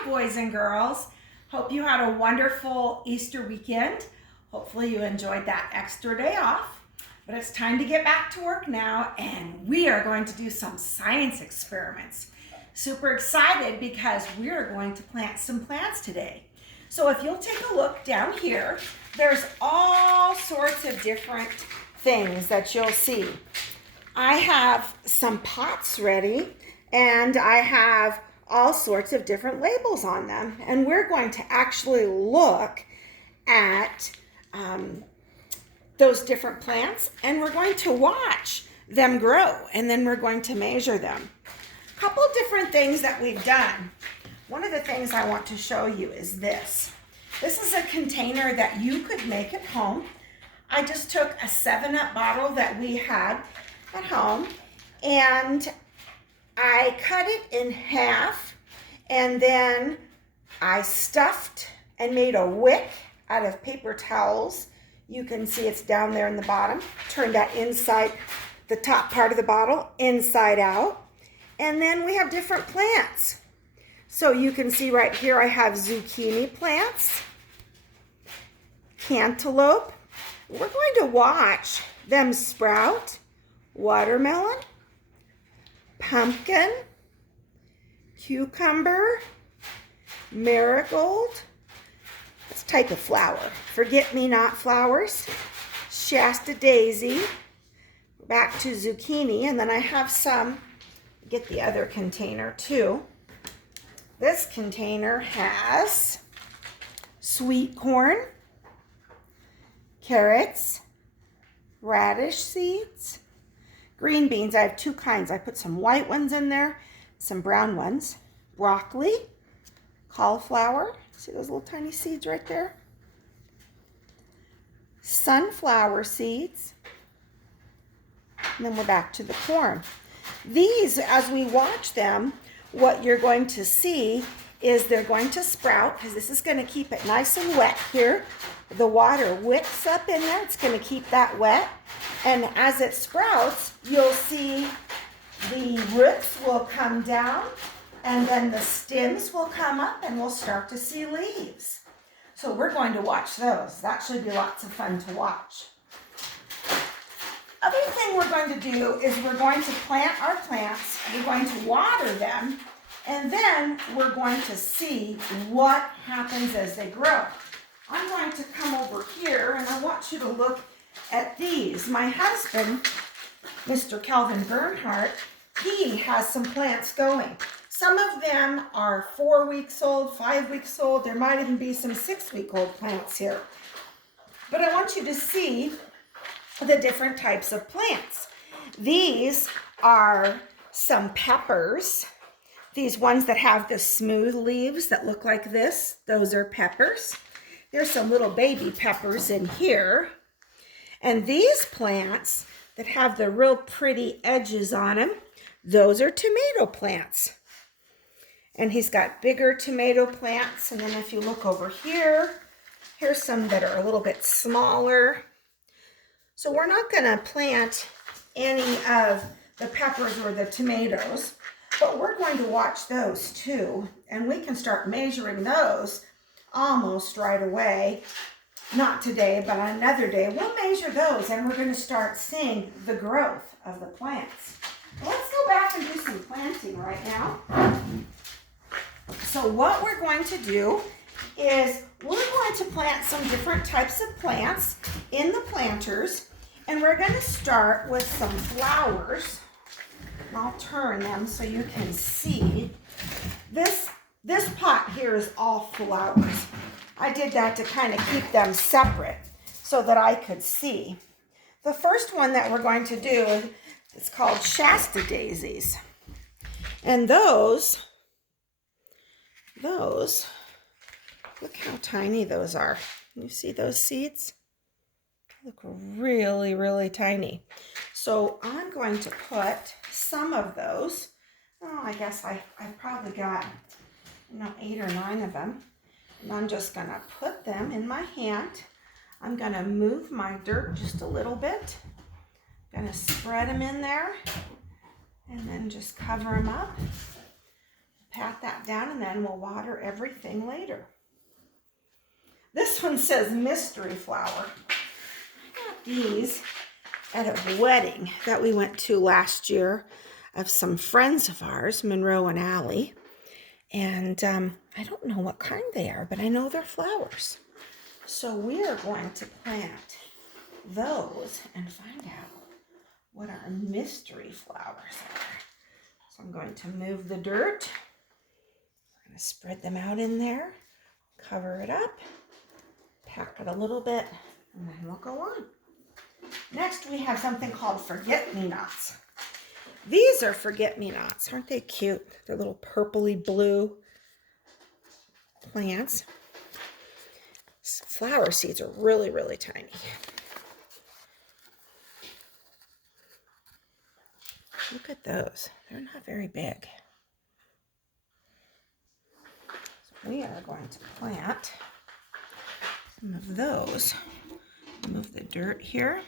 Hi, boys and girls. Hope you had a wonderful Easter weekend. Hopefully you enjoyed that extra day off. But it's time to get back to work now, and we are going to do some science experiments. Super excited because we are going to plant some plants today. So if you'll take a look down here, there's all sorts of different things that you'll see. I have some pots ready, and I have all sorts of different labels on them. And we're going to actually look at those different plants, and we're going to watch them grow, and then we're going to measure them. A couple of different things that we've done. One of the things I want to show you is this. This is a container that you could make at home. I just took a 7-Up bottle that we had at home, and I cut it in half, and then I stuffed and made a wick out of paper towels. You can see it's down there in the bottom. Turn that inside, the top part of the bottle, inside out. And then we have different plants. So you can see right here I have zucchini plants, cantaloupe. We're going to watch them sprout. Watermelon, pumpkin, cucumber, marigold. This type of flower. Forget-me-not flowers. Shasta Daisy. Back to zucchini, and then I have some. Get the other container too. This container has sweet corn, carrots, radish seeds, green beans. I have two kinds. I put some white ones in there, some brown ones. Broccoli, cauliflower. See those little tiny seeds right there? Sunflower seeds. And then we're back to the corn. These, as we watch them, what you're going to see is they're going to sprout, because this is going to keep it nice and wet here. The water wicks up in there. It's going to keep that wet. And as it sprouts, you'll see the roots will come down, and then the stems will come up, and we'll start to see leaves. So we're going to watch those. That should be lots of fun to watch. Other thing we're going to do is we're going to plant our plants, we're going to water them, and then we're going to see what happens as they grow. I'm going to come over here, and I want you to look at these. My husband, Mr. Calvin Bernhardt, he has some plants going. Some of them are 4 weeks old, 5 weeks old. There might even be some 6-week-old plants here. But I want you to see the different types of plants. These are some peppers. These ones that have the smooth leaves that look like this, those are peppers. There's some little baby peppers in here. And these plants that have the real pretty edges on them, those are tomato plants. And he's got bigger tomato plants. And then if you look over here, here's some that are a little bit smaller. So we're not going to plant any of the peppers or the tomatoes, but we're going to watch those too. And we can start measuring those almost right away. Not today, but another day. We'll measure those, and we're going to start seeing the growth of the plants. Let's go back and do some planting right now. So what we're going to do is we're going to plant some different types of plants in the planters, and we're going to start with some flowers. I'll turn them so you can see. This pot here is all flowers. I did that to kind of keep them separate so that I could see. The first one that we're going to do is called Shasta Daisies. And those, look how tiny those are. You see those seeds? Look really, really tiny. So I'm going to put some of those. Oh, I guess I've probably got 8 or 9 of them. And I'm just going to put them in my hand. I'm going to move my dirt just a little bit. I'm going to spread them in there and then just cover them up. pat that down, and then we'll water everything later. This one says mystery flower. I got these at a wedding that we went to last year of some friends of ours, Monroe and Allie. And I don't know what kind they are, but I know they're flowers. So we are going to plant those and find out what our mystery flowers are. So I'm going to move the dirt. I'm going to spread them out in there, cover it up, pack it a little bit, and then we'll go on. Next, we have something called forget-me-nots. These are forget-me-nots. Aren't they cute? They're little purpley blue plants. Flower seeds are really, really tiny. Look at those. They're not very big. So we are going to plant some of those. Move the dirt here.